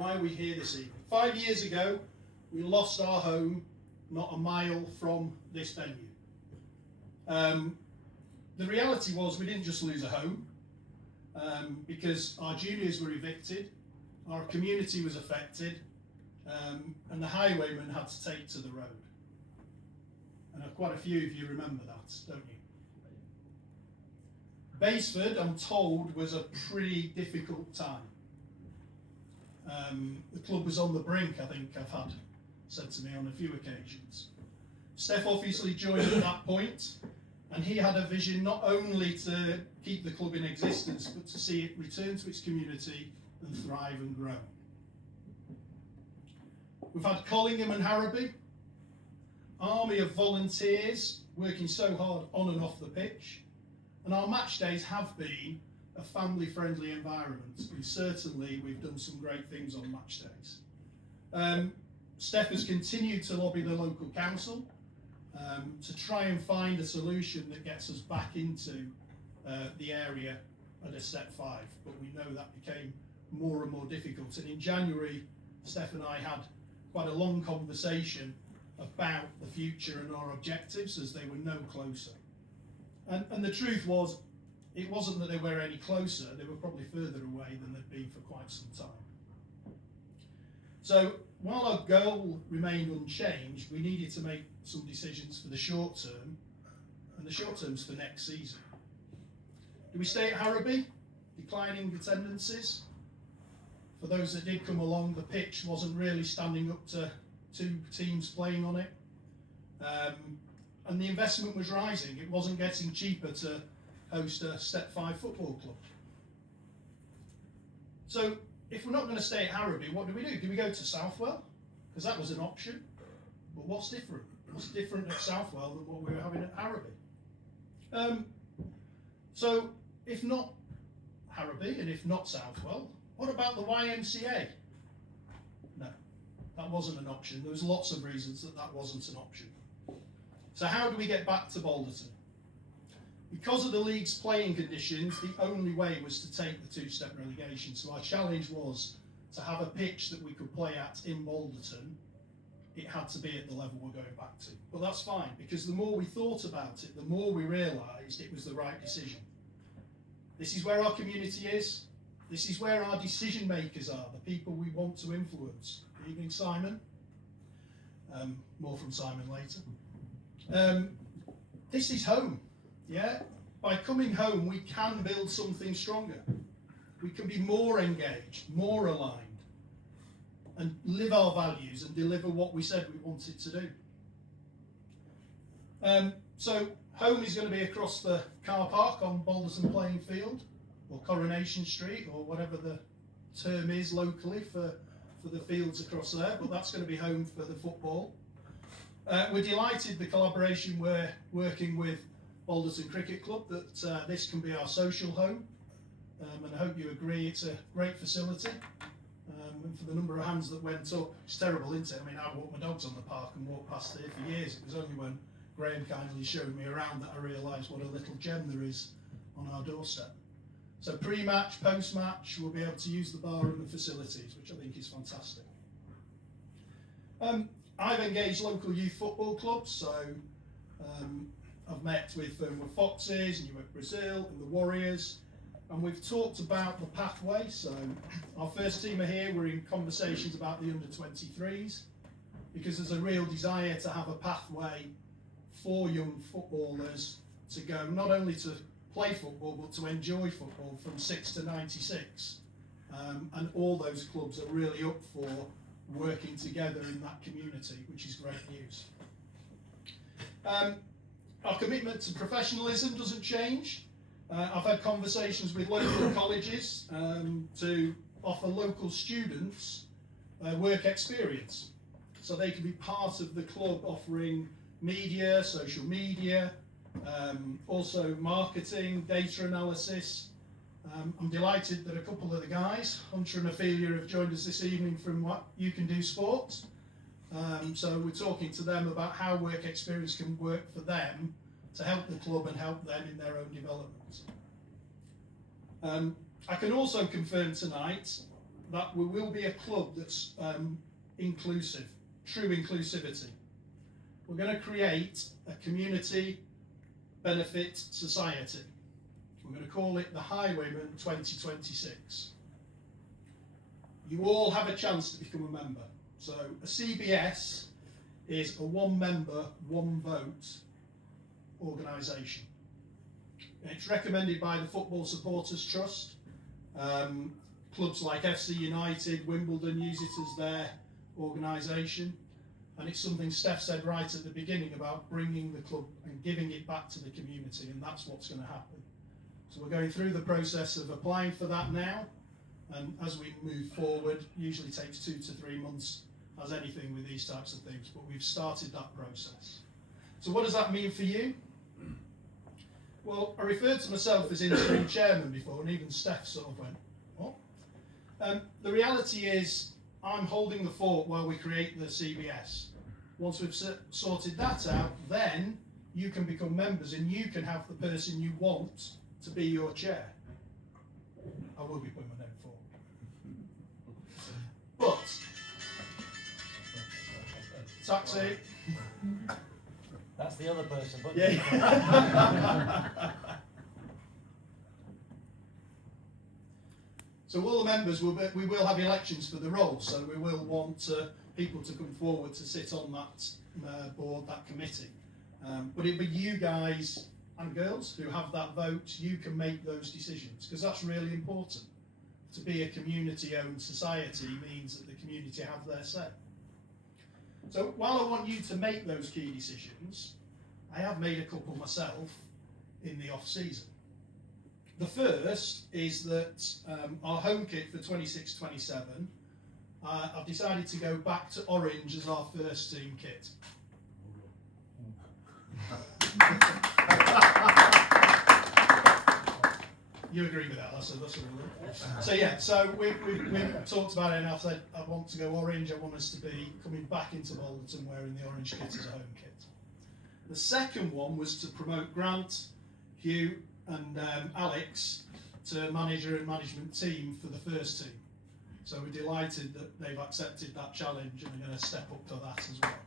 Why are we here this evening? 5 years ago, we lost our home not a mile from this venue. The reality was we didn't just lose a home because our juniors were evicted, our community was affected, and the Highwaymen had to take to the road. And quite a few of you remember that, don't you? Baseford, I'm told, was a pretty difficult time. The club was on the brink, I think I've had said to me on a few occasions. Steph obviously joined at that point, and he had a vision not only to keep the club in existence, but to see it return to its community and thrive and grow. We've had Collingham and Harrowby, army of volunteers working so hard on and off the pitch, and our match days have been a family-friendly environment, and certainly we've done some great things on match days. Steph has continued to lobby the local council to try and find a solution that gets us back into the area at a step 5, but we know that became more and more difficult. And in January, Steph and I had quite a long conversation about the future and our objectives, as they were no closer. And the truth was, it wasn't that they were any closer, they were probably further away than they'd been for quite some time. So while our goal remained unchanged, we needed to make some decisions for the short term, and the short term's for next season. Do we stay at Harrowby? Declining attendances. For those that did come along, the pitch wasn't really standing up to 2 teams playing on it. And the investment was rising. It wasn't getting cheaper to host a Step 5 football club. So if we're not going to stay at Harrowby, what do? Do we go to Southwell? Because that was an option. But what's different? What's different at Southwell than what we were having at Harrowby? So if not Harrowby and if not Southwell, what about the YMCA? No, that wasn't an option. There was lots of reasons that that wasn't an option. So how do we get back to Balderton? Because of the league's playing conditions, the only way was to take the 2-step relegation. So our challenge was to have a pitch that we could play at in Balderton. It had to be at the level we're going back to. But that's fine, because the more we thought about it, the more we realised it was the right decision. This is where our community is. This is where our decision makers are, the people we want to influence. Good evening, Simon. More from Simon later. This is home. Yeah, by coming home, we can build something stronger. We can be more engaged, more aligned, and live our values and deliver what we said we wanted to do. So home is going to be across the car park on Balderton Playing Field, or Coronation Street, or whatever the term is locally for the fields across there, but that's going to be home for the football. We're delighted the collaboration we're working with Balderton Cricket Club, that this can be our social home, and I hope you agree it's a great facility. And for the number of hands that went up, it's terrible, isn't it? I mean, I walk my dogs on the park and walk past here for years. It was only when Graham kindly showed me around that I realised what a little gem there is on our doorstep. So pre-match, post-match, we'll be able to use the bar and the facilities, which I think is fantastic. I've engaged local youth football clubs, so I've met with Foxes, and New Brazil, and the Warriors, and we've talked about the pathway. So our first team are here. We're in conversations about the under-23s, because there's a real desire to have a pathway for young footballers to go, not only to play football, but to enjoy football from 6 to 96. And all those clubs are really up for working together in that community, which is great news. Our commitment to professionalism doesn't change. I've had conversations with local colleges to offer local students work experience, so they can be part of the club, offering media, social media, also marketing, data analysis. I'm delighted that a couple of the guys, Hunter and Ophelia, have joined us this evening from What You Can Do Sports. So we're talking to them about how work experience can work for them to help the club and help them in their own development. I can also confirm tonight that we will be a club that's inclusive, true inclusivity. We're going to create a community benefit society. We're going to call it the Highwaymen 2026. You all have a chance to become a member. So a CBS is a one member, one vote organisation. It's recommended by the Football Supporters Trust. Clubs like FC United, Wimbledon use it as their organisation. And it's something Steph said right at the beginning about bringing the club and giving it back to the community, and that's what's going to happen. So we're going through the process of applying for that now, and as we move forward, usually takes 2 to 3 months, as anything with these types of things, but we've started that process. So what does that mean for you? Well, I referred to myself as interim chairman before, and even Steph sort of went, what? The reality is, I'm holding the fort while we create the CBS. Once we've sorted that out, then you can become members and you can have the person you want to be your chair. I will be putting my name forward. But, taxi. That's the other person. But Yeah. So all the members we will have elections for the role. So we will want people to come forward to sit on that board, that committee. But it'll be you guys and girls who have that vote. You can make those decisions because that's really important. To be a community-owned society means that the community have their say. So while I want you to make those key decisions, I have made a couple myself in the off-season. The first is that our home kit for 26-27, I've decided to go back to orange as our first team kit. You agree with that? That's a rule. So yeah, so we talked about it, and I said I want to go orange. I want us to be coming back into Bolton wearing the orange kit as a home kit. The second one was to promote Grant, Hugh, and Alex to manager and management team for the first team. So we're delighted that they've accepted that challenge and are going to step up to that as well.